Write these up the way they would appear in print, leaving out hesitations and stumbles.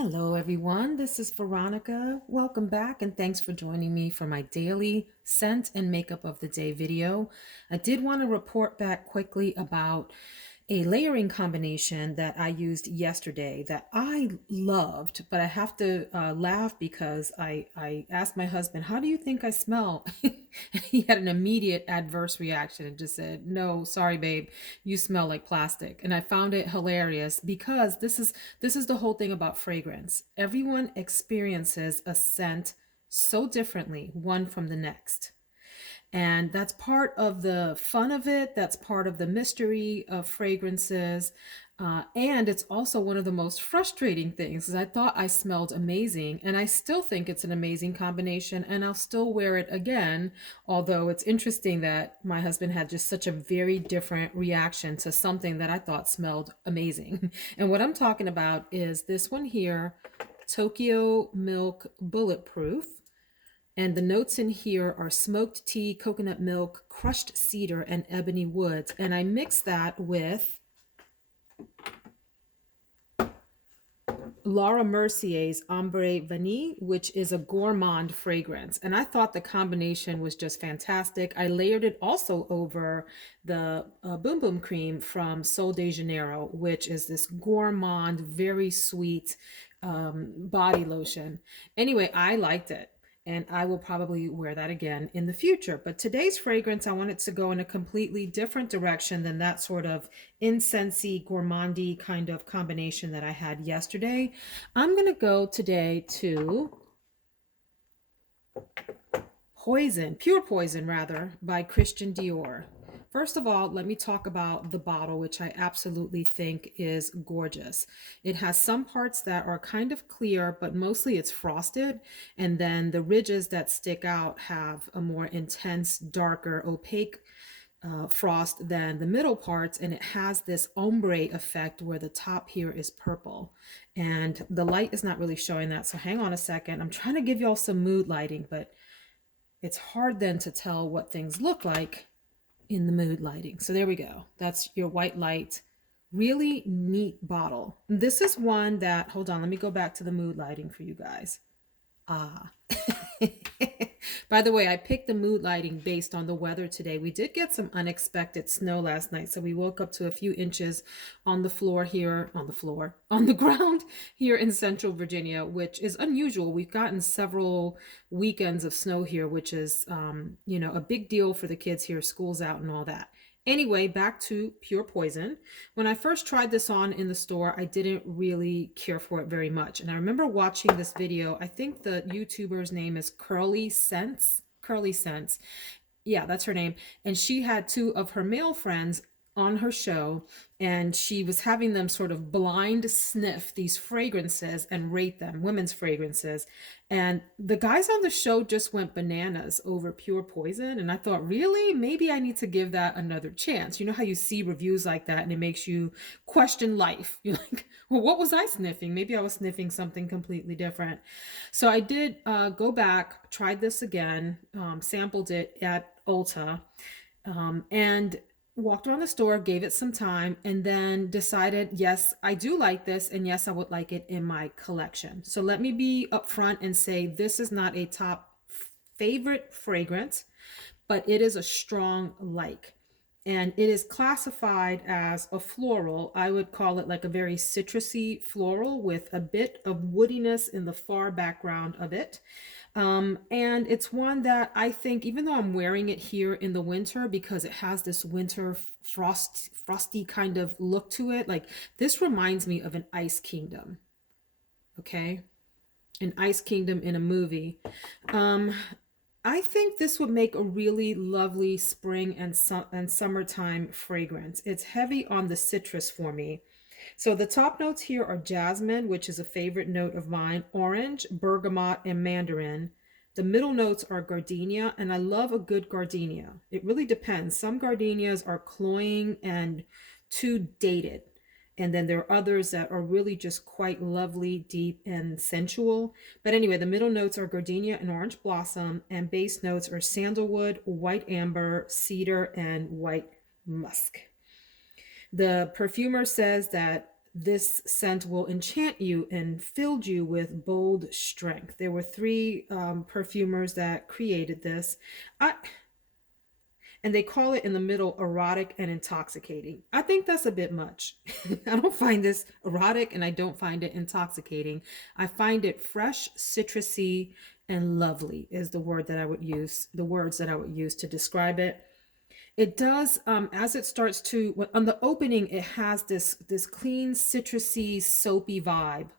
Hello, everyone. This is Veronica. Welcome back, and thanks for joining me for my daily scent and makeup of the day video. I did want to report back quickly about a layering combination that I used yesterday that I loved, but I have to laugh because I asked my husband, "How do you think I smell?" And he had an immediate adverse reaction and just said, "No, sorry, babe, you smell like plastic." And I found it hilarious because this is the whole thing about fragrance. Everyone experiences a scent so differently one from the next. And that's part of the fun of it. That's part of the mystery of fragrances. And it's also one of the most frustrating things because I thought I smelled amazing and I still think it's an amazing combination and I'll still wear it again. Although it's interesting that my husband had just such a very different reaction to something that I thought smelled amazing. And what I'm talking about is this one here, Tokyo Milk Bulletproof. And the notes in here are smoked tea, coconut milk, crushed cedar, and ebony woods. And I mix that with Laura Mercier's Ombre Vanille, which is a gourmand fragrance. And I thought the combination was just fantastic. I layered it also over the Boom Boom Cream from Sol de Janeiro, which is this gourmand, very sweet body lotion. Anyway, I liked it. And I will probably wear that again in the future. But today's fragrance, I want it to go in a completely different direction than that sort of incensey, gourmandy kind of combination that I had yesterday. I'm going to go today to Poison, Pure Poison rather, by Christian Dior. First of all, let me talk about the bottle, which I absolutely think is gorgeous. It has some parts that are kind of clear, but mostly it's frosted. And then the ridges that stick out have a more intense, darker, opaque frost than the middle parts. And it has this ombre effect where the top here is purple. And the light is not really showing that. So hang on a second. I'm trying to give y'all some mood lighting, but it's hard then to tell what things look like in the mood lighting. So there we go. That's your white light. Really neat bottle. This is one that, hold on, let me go back to the mood lighting for you guys. Ah. By the way, I picked the mood lighting based on the weather today. We did get some unexpected snow last night, so we woke up to a few inches on the floor here, on the ground here in Central Virginia, which is unusual. We've gotten several weekends of snow here, which is, a big deal for the kids here, school's out and all that. Anyway, back to Pure Poison. When I first tried this on in the store, I didn't really care for it very much. And I remember watching this video. I think the YouTuber's name is Curly Sense. Curly Sense. Yeah, that's her name. And she had two of her male friends on her show, and she was having them sort of blind sniff these fragrances and rate them, women's fragrances. And the guys on the show just went bananas over Pure Poison. And I thought, really? Maybe I need to give that another chance. You know how you see reviews like that and it makes you question life. You're like, well, what was I sniffing? Maybe I was sniffing something completely different. So I did go back, tried this again, sampled it at Ulta, and walked around the store, gave it some time, and then decided, yes, I do like this, and yes, I would like it in my collection. So let me be upfront and say this is not a top favorite fragrance, but it is a strong like. And it is classified as a floral. I would call it like a very citrusy floral with a bit of woodiness in the far background of it. And it's one that I think, even though I'm wearing it here in the winter because it has this winter frosty kind of look to it, like this reminds me of an Ice Kingdom. Okay, an Ice Kingdom in a movie. I think this would make a really lovely spring and summertime fragrance. It's heavy on the citrus for me. So the top notes here are jasmine, which is a favorite note of mine, orange, bergamot, and mandarin. The middle notes are gardenia, and I love a good gardenia. It really depends. Some gardenias are cloying and too dated. And then there are others that are really just quite lovely, deep, and sensual. But anyway, the middle notes are gardenia and orange blossom, and base notes are sandalwood, white amber, cedar, and white musk. The perfumer says that this scent will enchant you and filled you with bold strength. There were three perfumers that created this. I, and they call it in the middle erotic and intoxicating. I think that's a bit much. I don't find this erotic and I don't find it intoxicating. I find it fresh, citrusy, and lovely is the word that I would use, the words that I would use to describe it. It does, as it starts to, on the opening, it has this clean, citrusy, soapy vibe.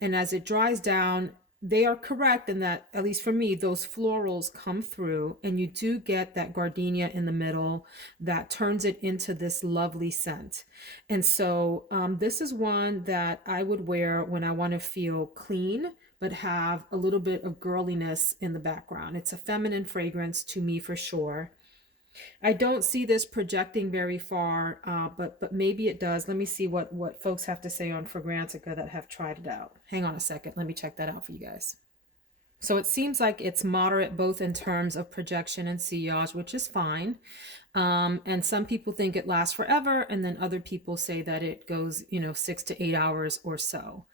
And as it dries down, they are correct in that, at least for me, those florals come through and you do get that gardenia in the middle that turns it into this lovely scent. And so this is one that I would wear when I want to feel clean, but have a little bit of girliness in the background. It's a feminine fragrance to me for sure. I don't see this projecting very far, but maybe it does. Let me see what folks have to say on Fragrantica that have tried it out. Hang on a second. Let me check that out for you guys. So it seems like it's moderate both in terms of projection and sillage, which is fine. And some people think it lasts forever, and then other people say that it goes, 6 to 8 hours or so.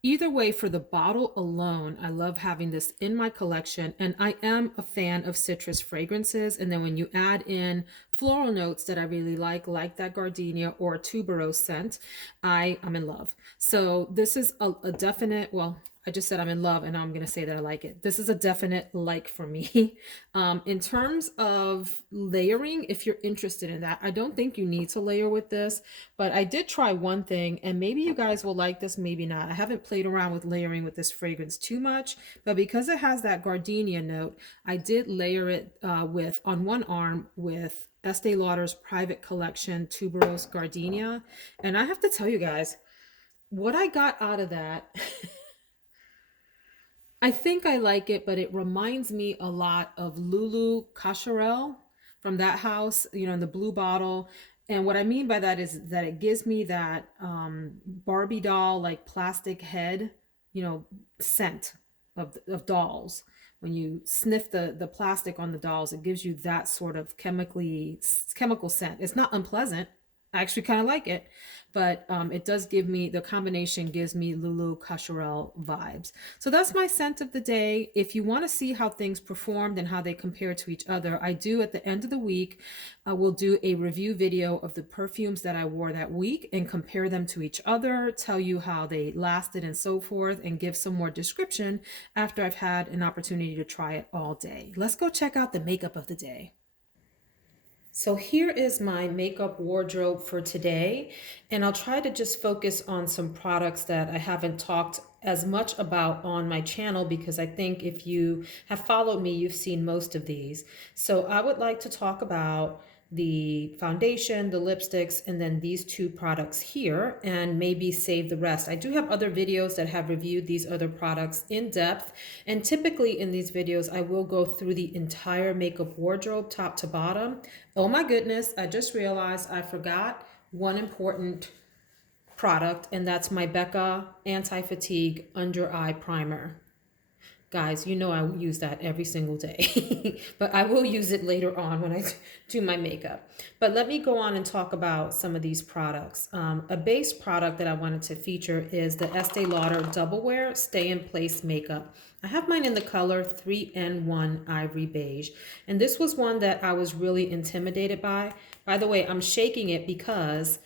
Either way, for the bottle alone, I love having this in my collection, and I am a fan of citrus fragrances. And then when you add in floral notes that I really like that gardenia or tuberose scent, I'm in love. So this is a definite, well, I just said I'm in love and now I'm going to say that I like it. This is a definite like for me. In terms of layering, if you're interested in that, I don't think you need to layer with this, but I did try one thing and maybe you guys will like this, maybe not. I haven't played around with layering with this fragrance too much, but because it has that gardenia note, I did layer it on one arm with Estee Lauder's Private Collection Tuberose Gardenia. And I have to tell you guys, what I got out of that I think I like it, but it reminds me a lot of Lulu Cacharel from that house, in the blue bottle. And what I mean by that is that it gives me that Barbie doll, like plastic head, scent of dolls. When you sniff the plastic on the dolls, it gives you that sort of chemical scent. It's not unpleasant. I actually kind of like it, but it does give me, the combination gives me Lulu Cacharel vibes. So that's my scent of the day. If you want to see how things performed and how they compare to each other, I do at the end of the week, we'll do a review video of the perfumes that I wore that week and compare them to each other, tell you how they lasted and so forth, and give some more description after I've had an opportunity to try it all day. Let's go check out the makeup of the day. So here is my makeup wardrobe for today, and I'll try to just focus on some products that I haven't talked as much about on my channel because I think if you have followed me, you've seen most of these. So I would like to talk about the foundation, the lipsticks, and then these two products here, and maybe save the rest. I do have other videos that have reviewed these other products in depth, and typically in these videos I will go through the entire makeup wardrobe top to bottom. Oh my goodness, I just realized I forgot one important product, and that's my Becca Anti-Fatigue Under Eye Primer. Guys, I use that every single day, but I will use it later on when I do my makeup. But let me go on and talk about some of these products. A base product that I wanted to feature is the Estee Lauder Double Wear Stay in Place Makeup. I have mine in the color 3N1 Ivory Beige, and this was one that I was really intimidated by. By the way, I'm shaking it because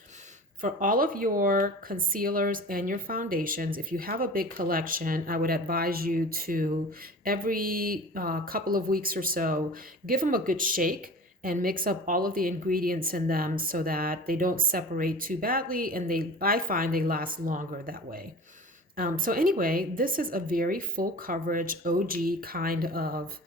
for all of your concealers and your foundations, if you have a big collection, I would advise you to every couple of weeks or so, give them a good shake and mix up all of the ingredients in them so that they don't separate too badly, and I find they last longer that way. So anyway, this is a very full coverage OG kind of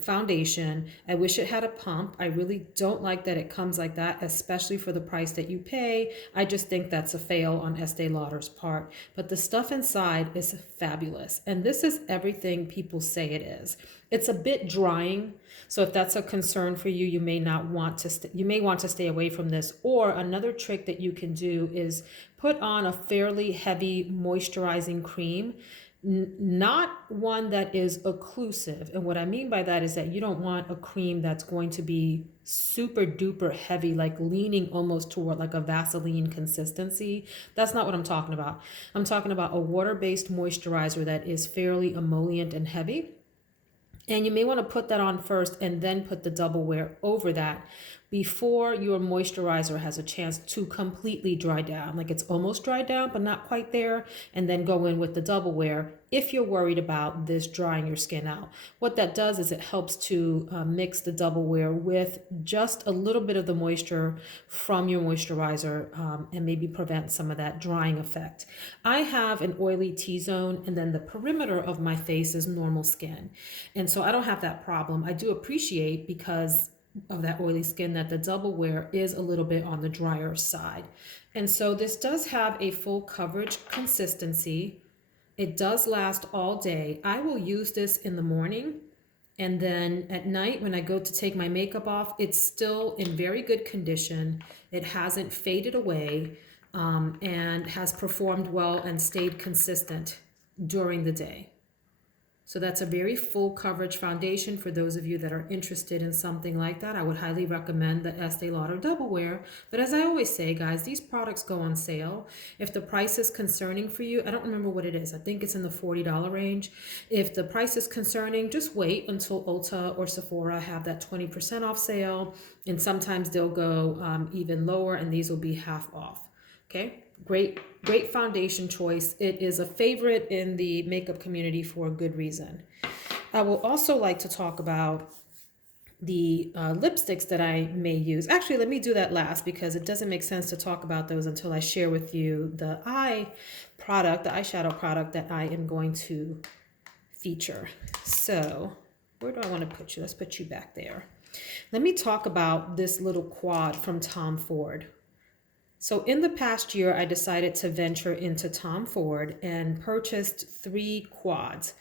foundation. I wish it had a pump. I really don't like that it comes like that, especially for the price that you pay. I just think that's a fail on Estee Lauder's part. But the stuff inside is fabulous. And this is everything people say it is. It's a bit drying. So if that's a concern for you, you may want to stay away from this. Or another trick that you can do is put on a fairly heavy moisturizing cream. not one that is occlusive. And what I mean by that is that you don't want a cream that's going to be super duper heavy, like leaning almost toward like a Vaseline consistency. That's not what I'm talking about. I'm talking about a water-based moisturizer that is fairly emollient and heavy. And you may want to put that on first and then put the double wear over that before your moisturizer has a chance to completely dry down. Like it's almost dried down, but not quite there. And then go in with the double wear if you're worried about this drying your skin out. What that does is it helps to mix the double wear with just a little bit of the moisture from your moisturizer and maybe prevent some of that drying effect. I have an oily T-zone, and then the perimeter of my face is normal skin. And so I don't have that problem. I do appreciate, because of that oily skin, that the double wear is a little bit on the drier side. And so this does have a full coverage consistency. It does last all day. I will use this in the morning, and then at night when I go to take my makeup off, it's still in very good condition. It hasn't faded away, and has performed well and stayed consistent during the day. So that's a very full coverage foundation for those of you that are interested in something like that. I would highly recommend the Estee Lauder Double Wear. But as I always say, guys, these products go on sale. If the price is concerning for you, I don't remember what it is. I think it's in the $40 range. If the price is concerning, just wait until Ulta or Sephora have that 20% off sale. And sometimes they'll go even lower, and these will be half off. Okay. Great foundation choice. It is a favorite in the makeup community for a good reason. I will also like to talk about the lipsticks that I may use. Actually, let me do that last, because it doesn't make sense to talk about those until I share with you the eyeshadow product that I am going to feature. So where do I want to put you? Let's put you back there. Let me talk about this little quad from Tom Ford. So in the past year, I decided to venture into Tom Ford and purchased 3 quads.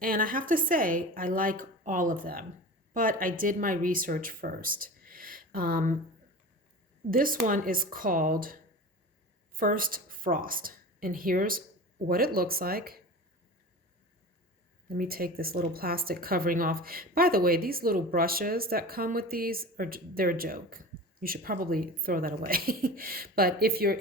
And I have to say, I like all of them, but I did my research first. This one is called First Frost, and here's what it looks like. Let me take this little plastic covering off. By the way, these little brushes that come with these, they're a joke. You should probably throw that away. But if you're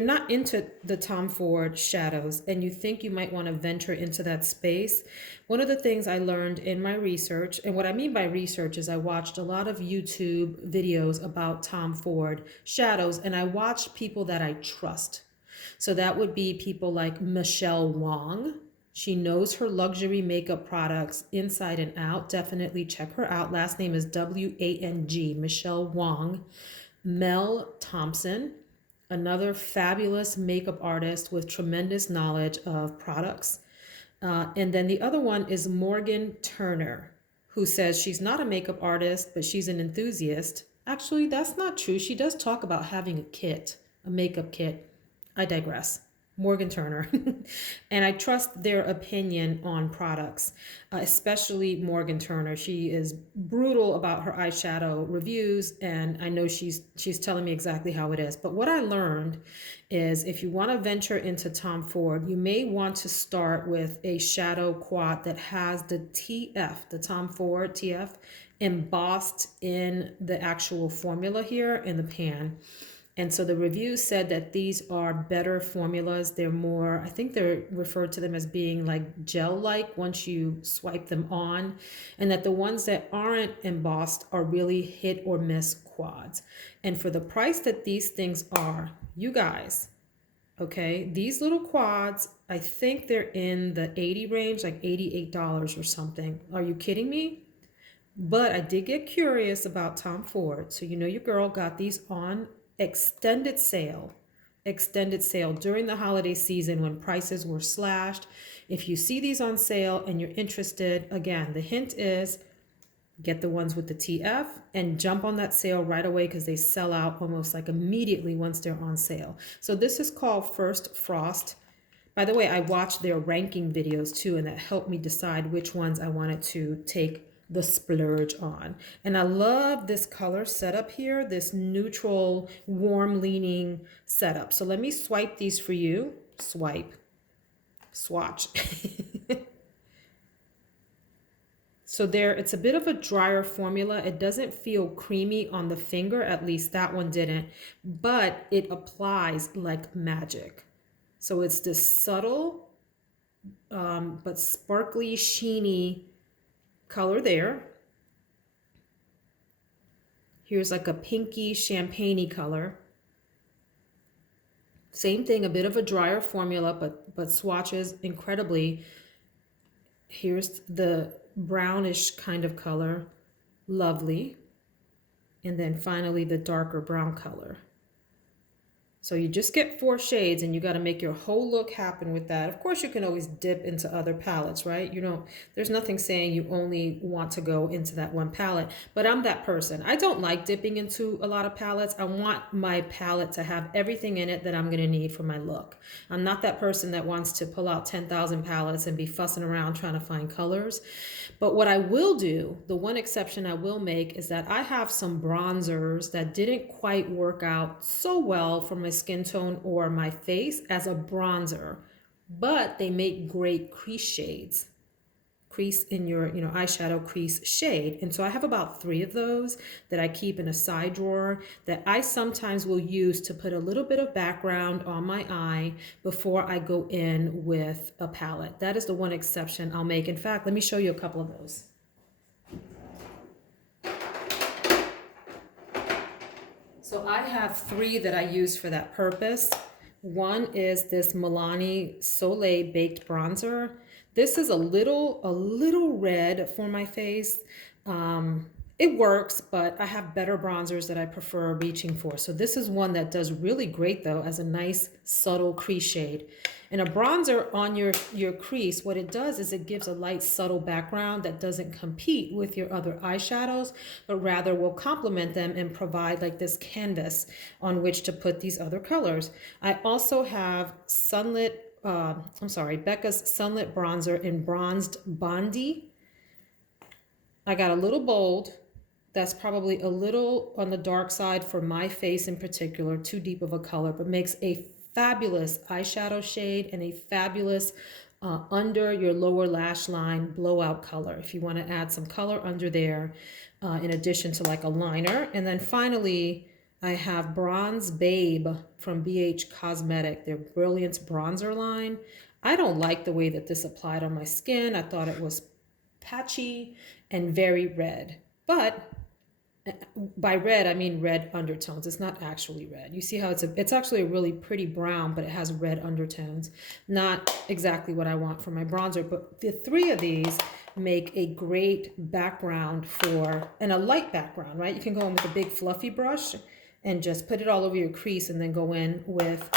not into the Tom Ford shadows and you think you might want to venture into that space, one of the things I learned in my research, and what I mean by research is I watched a lot of YouTube videos about Tom Ford shadows, and I watched people that I trust. So that would be people like Michelle Wang. She knows her luxury makeup products inside and out. Definitely check her out. Last name is W-A-N-G, Michelle Wang. Mel Thompson, another fabulous makeup artist with tremendous knowledge of products. And then the other one is Morgan Turner, who says she's not a makeup artist, but she's an enthusiast. Actually, that's not true. She does talk about having a makeup kit. I digress. Morgan Turner. And I trust their opinion on products, especially Morgan Turner. She is brutal about her eyeshadow reviews, and I know she's telling me exactly how it is. But what I learned is if you want to venture into Tom Ford, you may want to start with a shadow quad that has the TF, the Tom Ford TF, embossed in the actual formula here in the pan. And so the reviews said that these are better formulas. They're more, I think they're referred to them as being like gel-like once you swipe them on, and that the ones that aren't embossed are really hit or miss quads. And for the price that these things are, you guys, okay, these little quads, I think they're in the 80 range, like $88 or something. Are you kidding me? But I did get curious about Tom Ford. So you know your girl got these on extended sale during the holiday season when prices were slashed. If you see these on sale and you're interested, again, the hint is get the ones with the TF and jump on that sale right away, because they sell out almost like immediately once they're on sale. So this is called First Frost. By the way, I watched their ranking videos too, and that helped me decide which ones I wanted to take the splurge on. And I love this color setup here, this neutral, warm leaning setup. So let me swipe these for you. Swipe. swatch. So there, it's a bit of a drier formula. It doesn't feel creamy on the finger, at least that one didn't, but it applies like magic. So it's this subtle, but sparkly, sheeny color there. Here's like a pinky, champagne-y color. Same thing, a bit of a drier formula, but swatches incredibly. Here's the brownish kind of color, lovely. And then finally the darker brown color. So you just get 4 shades and you got to make your whole look happen with that. Of course, you can always dip into other palettes, right? You don't, there's nothing saying you only want to go into that one palette, but I'm that person. I don't like dipping into a lot of palettes. I want my palette to have everything in it that I'm going to need for my look. I'm not that person that wants to pull out 10,000 palettes and be fussing around trying to find colors. But what I will do, the one exception I will make, is that I have some bronzers that didn't quite work out so well for my skin tone or my face as a bronzer, but they make great crease shades. Crease in your, eyeshadow crease shade. And so I have about 3 of those that I keep in a side drawer that I sometimes will use to put a little bit of background on my eye before I go in with a palette. That is the one exception I'll make. In fact, let me show you a couple of those. So I have 3 that I use for that purpose. One is this Milani Soleil Baked Bronzer. This is a little red for my face. It works, but I have better bronzers that I prefer reaching for. So this is one that does really great though as a nice subtle crease shade. And a bronzer on your crease, what it does is it gives a light subtle background that doesn't compete with your other eyeshadows, but rather will complement them and provide like this canvas on which to put these other colors. I also have Becca's Sunlit Bronzer in Bronzed Bondi. I got a little bold. That's probably a little on the dark side for my face in particular, too deep of a color, but makes a fabulous eyeshadow shade and a fabulous under your lower lash line blowout color if you want to add some color under there in addition to like a liner. And then finally, I have Bronze Babe from BH Cosmetic, their Brilliance Bronzer line. I don't like the way that this applied on my skin. I thought it was patchy and very red. But by red, I mean red undertones. It's not actually red. You see how it's actually a really pretty brown, but it has red undertones. Not exactly what I want for my bronzer, but the 3 of these make a great background and a light background, right? You can go in with a big fluffy brush and just put it all over your crease and then go in with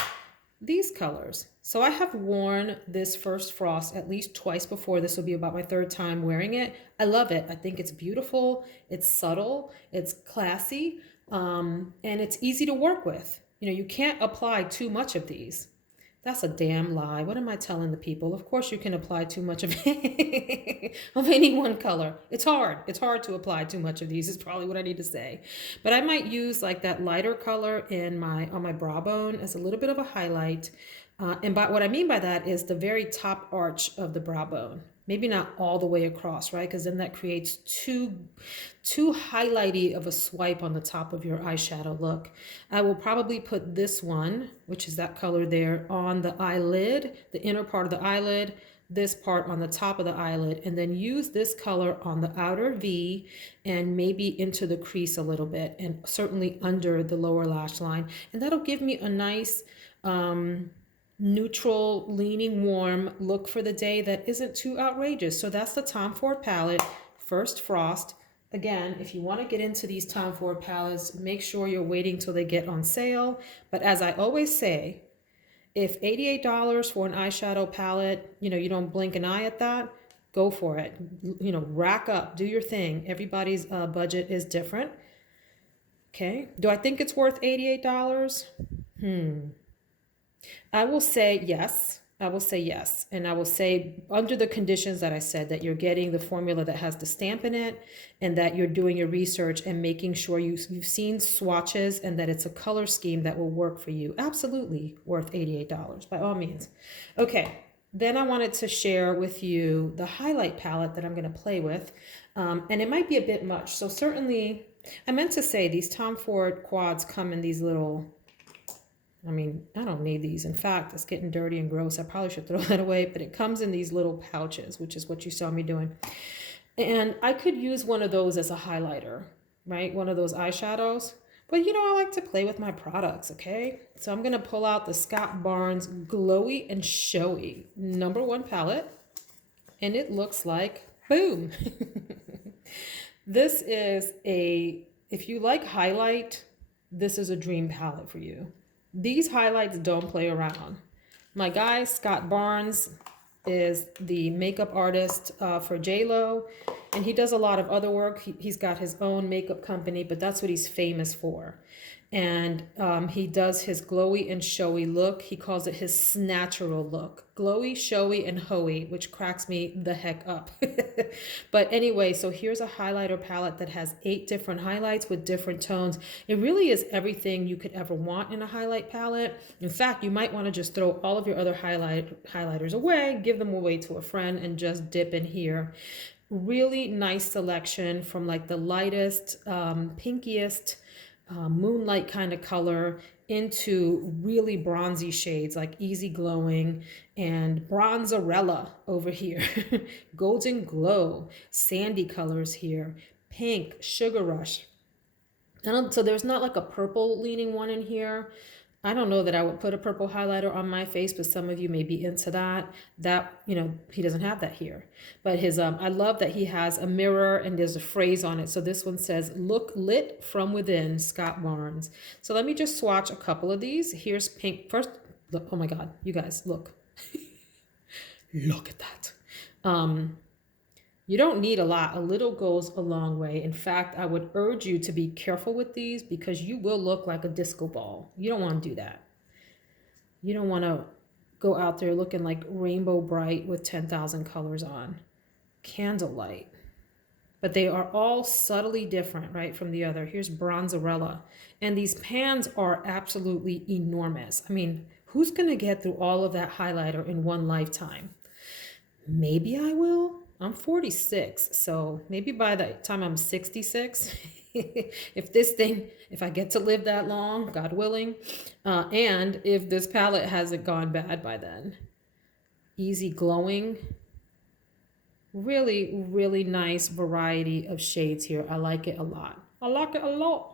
these colors. So I have worn this First Frost at least twice before. This will be about my 3rd time wearing it. I love it. I think it's beautiful. It's subtle. It's classy. And it's easy to work with. You can't apply too much of these. That's a damn lie. What am I telling the people? Of course you can apply too much of of any one color. It's hard. It's hard to apply too much of these is probably what I need to say. But I might use like that lighter color on my brow bone as a little bit of a highlight. And what I mean by that is the very top arch of the brow bone. Maybe not all the way across, right? Because then that creates too highlighty of a swipe on the top of your eyeshadow look. I will probably put this one, which is that color there, on the eyelid, the inner part of the eyelid, this part on the top of the eyelid, and then use this color on the outer V and maybe into the crease a little bit, and certainly under the lower lash line. And that'll give me a nice, neutral, leaning warm look for the day that isn't too outrageous. So that's the Tom Ford palette, First Frost. Again, if you want to get into these Tom Ford palettes, make sure you're waiting till they get on sale. But as I always say, if $88 for an eyeshadow palette, you don't blink an eye at that, go for it. Rack up, do your thing. Everybody's budget is different. Okay. Do I think it's worth $88? I will say yes. I will say yes. And I will say under the conditions that I said, that you're getting the formula that has the stamp in it and that you're doing your research and making sure you've seen swatches and that it's a color scheme that will work for you. Absolutely worth $88 by all means. Okay. Then I wanted to share with you the highlight palette that I'm going to play with. And it might be a bit much. So certainly, I meant to say these Tom Ford quads come in these little, I mean, I don't need these. In fact, it's getting dirty and gross. I probably should throw that away, but it comes in these little pouches, which is what you saw me doing. And I could use one of those as a highlighter, right? One of those eyeshadows. But you know, I like to play with my products, okay? So I'm gonna pull out the Scott Barnes Glowy and Showy #1 palette. And it looks like, boom. This is if you like highlight, this is a dream palette for you. These highlights don't play around. My guy, Scott Barnes, is the makeup artist for J.Lo, and he does a lot of other work. He's got his own makeup company, but that's what he's famous for. And he does his glowy and showy look. He calls it his snatchural look. Glowy, showy, and hoey, which cracks me the heck up. But anyway, so here's a highlighter palette that has 8 different highlights with different tones. It really is everything you could ever want in a highlight palette. In fact, you might want to just throw all of your other highlighters away, give them away to a friend, and just dip in here. Really nice selection from like the lightest, pinkiest, moonlight kind of color into really bronzy shades like easy glowing and bronzarella over here. Golden glow, sandy colors here, pink, sugar rush. So there's not like a purple leaning one in here. I don't know that I would put a purple highlighter on my face, but some of you may be into that. You know, he doesn't have that here. But his, I love that he has a mirror and there's a phrase on it. So this one says, "Look lit from within, Scott Barnes." So let me just swatch a couple of these. Here's pink. First, look, oh my God, you guys, look. Look at that. You don't need a lot. A little goes a long way. In fact, I would urge you to be careful with these because you will look like a disco ball. You don't want to do that. You don't want to go out there looking like rainbow bright with 10,000 colors on. Candlelight. But they are all subtly different, right, from the other. Here's Bronzarella. And these pans are absolutely enormous. I mean, who's going to get through all of that highlighter in one lifetime? Maybe I will. I'm 46, so maybe by the time I'm 66, if I get to live that long, God willing, and if this palette hasn't gone bad by then. Easy glowing. Really, really nice variety of shades here. I like it a lot. I like it a lot.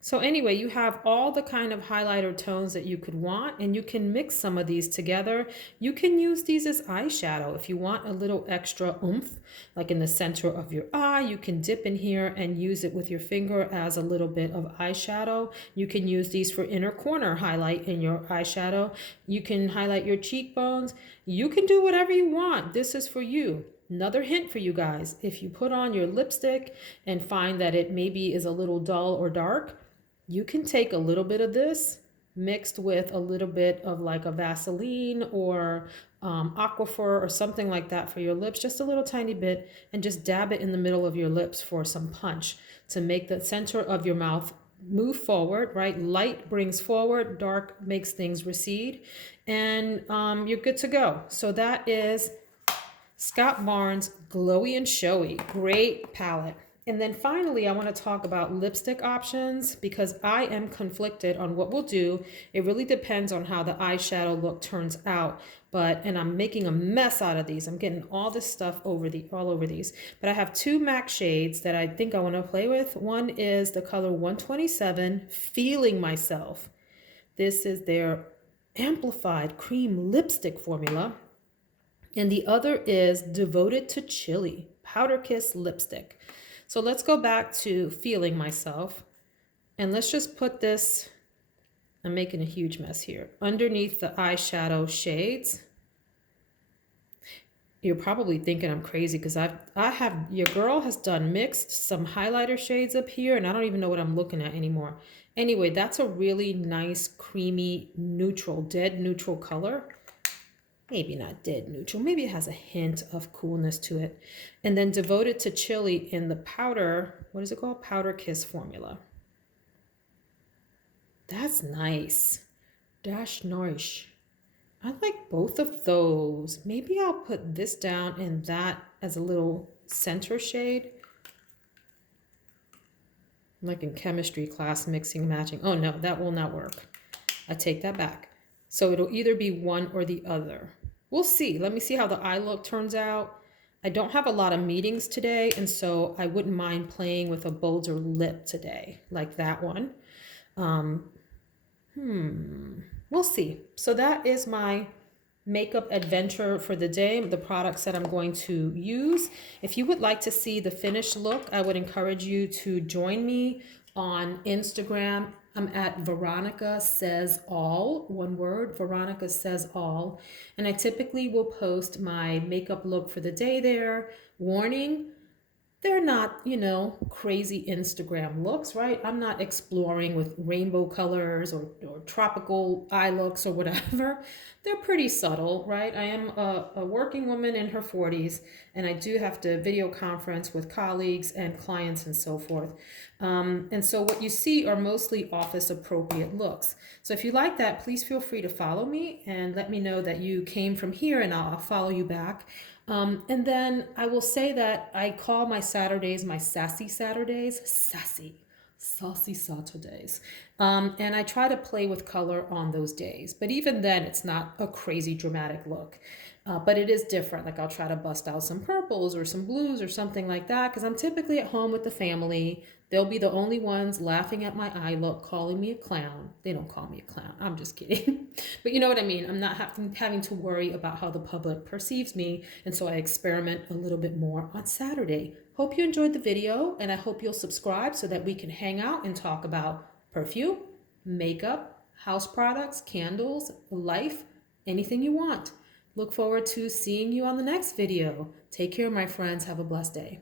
So anyway, you have all the kind of highlighter tones that you could want, and you can mix some of these together. You can use these as eyeshadow. If you want a little extra oomph, like in the center of your eye, you can dip in here and use it with your finger as a little bit of eyeshadow. You can use these for inner corner highlight in your eyeshadow. You can highlight your cheekbones. You can do whatever you want. This is for you. Another hint for you guys, if you put on your lipstick and find that it maybe is a little dull or dark, you can take a little bit of this mixed with a little bit of like a Vaseline or Aquaphor or something like that for your lips, just a little tiny bit, and just dab it in the middle of your lips for some punch to make the center of your mouth move forward, right? Light brings forward, dark makes things recede, and you're good to go. So that is Scott Barnes Glowy and Showy. Great palette. And then finally, I want to talk about lipstick options because I am conflicted on what we'll do. It really depends on how the eyeshadow look turns out. And I'm making a mess out of these. I'm getting all this stuff all over these. But I have 2 MAC shades that I think I want to play with. One is the color 127, Feeling Myself. This is their amplified cream lipstick formula. And the other is Devoted to Chili, Powder Kiss lipstick. So let's go back to Feeling Myself, and let's just put this, I'm making a huge mess here, underneath the eyeshadow shades. You're probably thinking I'm crazy because your girl has done mixed some highlighter shades up here, and I don't even know what I'm looking at anymore. Anyway, that's a really nice, creamy, neutral, dead neutral color. Maybe not dead neutral. Maybe it has a hint of coolness to it. And then Devoted to Chili in the powder, what is it called? Powder Kiss formula. That's nice. Dash nice. I like both of those. Maybe I'll put this down and that as a little center shade. Like in chemistry class, mixing and matching. Oh no, that will not work. I take that back. So it'll either be one or the other. We'll see. Let me see how the eye look turns out. I don't have a lot of meetings today, and so I wouldn't mind playing with a bolder lip today, like that one. Um, We'll see. So that is my makeup adventure for the day, the products that I'm going to use. If you would like to see the finished look, I would encourage you to join me on Instagram. I'm at Veronica Says All, one word, Veronica Says All. And I typically will post my makeup look for the day there. Warning, they're not, crazy Instagram looks, right? I'm not exploring with rainbow colors or tropical eye looks or whatever. They're pretty subtle, right? I am a working woman in her 40s, and I do have to video conference with colleagues and clients and so forth. And so what you see are mostly office appropriate looks. So if you like that, please feel free to follow me and let me know that you came from here, and I'll follow you back. And then I will say that I call my Saturdays my sassy Saturdays, saucy Saturdays. And I try to play with color on those days. But even then, it's not a crazy dramatic look. But it is different. Like I'll try to bust out some purples or some blues or something like that because I'm typically at home with the family. They'll be the only ones laughing at my eye look, calling me a clown. They don't call me a clown. I'm just kidding. But you know what I mean? I'm not having to worry about how the public perceives me. And so I experiment a little bit more on Saturday. Hope you enjoyed the video, and I hope you'll subscribe so that we can hang out and talk about perfume, makeup, house products, candles, life, anything you want. Look forward to seeing you on the next video. Take care, my friends. Have a blessed day.